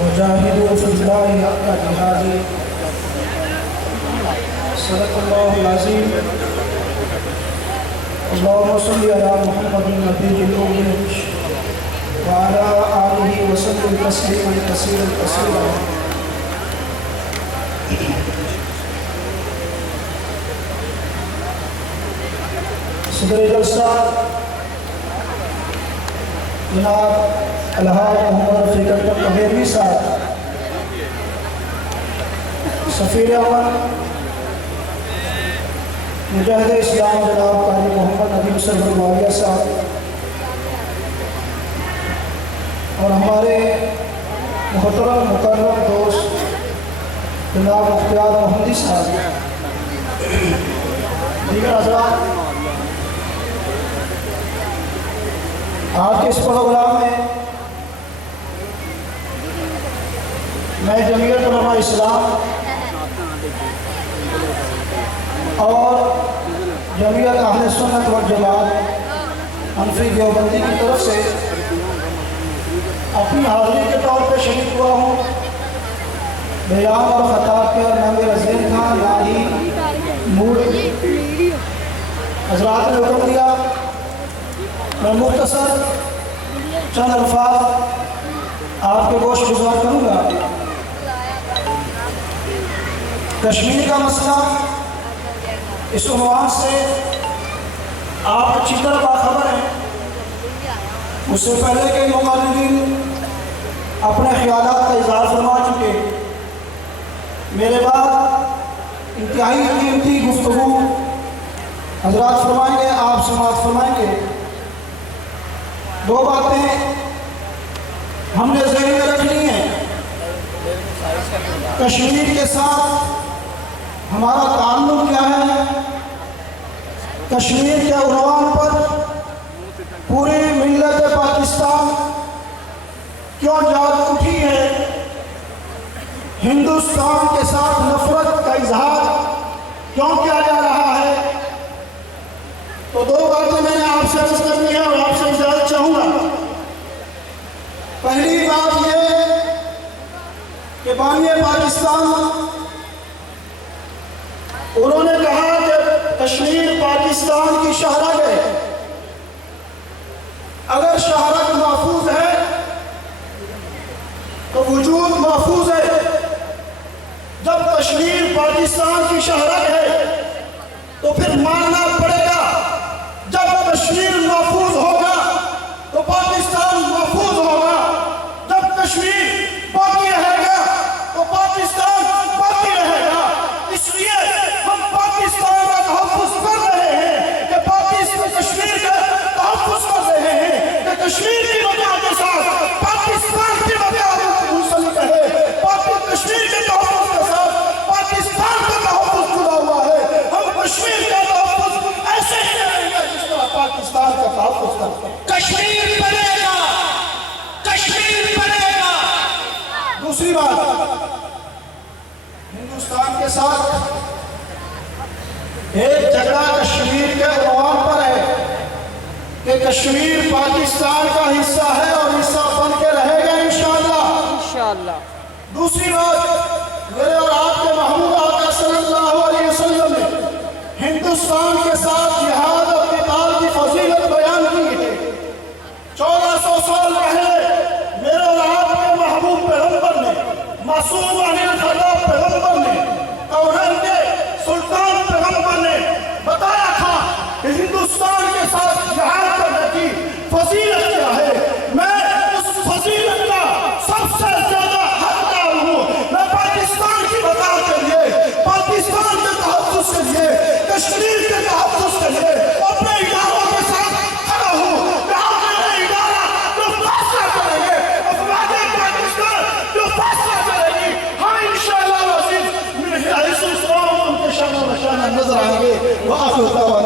وجاہدوا فی اللہ حق جہادہ صدق اللہ العظیم اللہم صلی علی محمد النبی الأمی وعلی آلہ وسلم تسلیما کثیرا کثیرا صدر جلسہ جناب الحاج محمد رفیق اکبر قبیروی صاحب، سفیر اول مجاہد اسلام جناب قاری محمد ندیم سرور معاویہ صاحب، اور ہمارے محترم مکرم دوست جناب مختار محمدی صاحب، دیگر حضرات، آج کے اس پروگرام میں میں جمعیت علماء اسلام اور جمعیت اہل سنت والجماعت حنفی دیوبندی کی طرف سے اپنی حاضری کے طور پہ شریک ہوا ہوں۔ بیان اور خطاب کے اور نام رضین تھا یعنی نور حضرات نے حکم دیا، میں مختصر چند الفاظ آپ کے گوش گزار کروں گا۔ کشمیر کا مسئلہ اس عنوان سے آپ اچھی طرح باخبر ہیں، اس سے پہلے کئی مقالدین اپنے خیالات کا اظہار فرما چکے۔ میرے بعد انتہائی قیمتی گفتگو حضرات فرمائیں گے، آپ سماعت فرمائیں گے۔ دو باتیں ہم نے ذہن میں رکھنی ہیں، کشمیر کے ساتھ ہمارا تعلق کیا ہے، کشمیر کے عنوان پر پوری ملت پاکستان کیوں جاگ اٹھی ہے، ہندوستان کے ساتھ نفرت کا اظہار کیوں کیا جا رہا ہے۔ تو دو باتیں میں نے آپ سے عرض کرنی ہے اور آپ سے اجازت چاہوں گا۔ پہلی بات یہ کہ بانی پاکستان انہوں نے کہا کہ کشمیر پاکستان کی شاہراہ ہے، اگر شاہراہ محفوظ ہے تو وجود محفوظ ہے۔ جب کشمیر پاکستان کی شاہراہ ہے تو پھر ماننا پڑے گا، جب کشمیر محفوظ ہوگا تو پاکستان محفوظ ہوگا، جب کشمیر باقی رہے گا تو پاکستان باقی رہے گا۔ اس لیے ہم پاکستان کا تحفظ کر رہے ہیں کہ کشمیر کا تحفظ کر رہے ہیں کہ کشمیر کی وجہ کے ساتھ پاکستان کی وجہ منسلک ہے، کشمیر کے تحفظ کے ساتھ پاکستان کا تحفظ جڑا ہوا ہے۔ ہم کشمیر کا تحفظ ایسے ہی کریں گے جس طرح پاکستان کا تحفظ کرتے ہیں۔ کشمیر بنے گا، کشمیر بنے گا۔ دوسری بات، ہندوستان کے ساتھ ایک جھگڑا کشمیر کے عنوان پر ہے کہ کشمیر پاکستان کا حصہ ہے اور حصہ بن کے رہے گا انشاءاللہ۔ دوسری بات، میرے اور آپ کے محبوب آقا صلی اللہ علیہ وسلم نے ہندوستان کے ساتھ جہاد اور قتال کی فضیلت بیان کی ہے۔ 1400 سال پہلے میرے اور آپ کے محبوب پیغمبر نے، معصوم عن الخطا پیغمبر نے، کونین کے سلطان پیغمبر نے بتایا تھا کہ ہندوستان کے ساتھ جہاد کرنے کی فضیلت کیا ہے۔ میں اس فضیلت کا سب سے زیادہ حقدار ہوں۔ میں پاکستان کی بقا کے لیے، پاکستان کے تحفظ کے لیے، کشمیر کے تحفظ کے لیے اپنے اداروں کے ساتھ کھڑا ہوں۔ میرے ادارہ جو فیصلہ کریں گے، افواج پاکستان جو فیصلہ کرے گی، ہم انشاءاللہ عزیز من حیث الاسلام ان کے شان و نشان نظر آئیں گے۔ وآخر دعوانا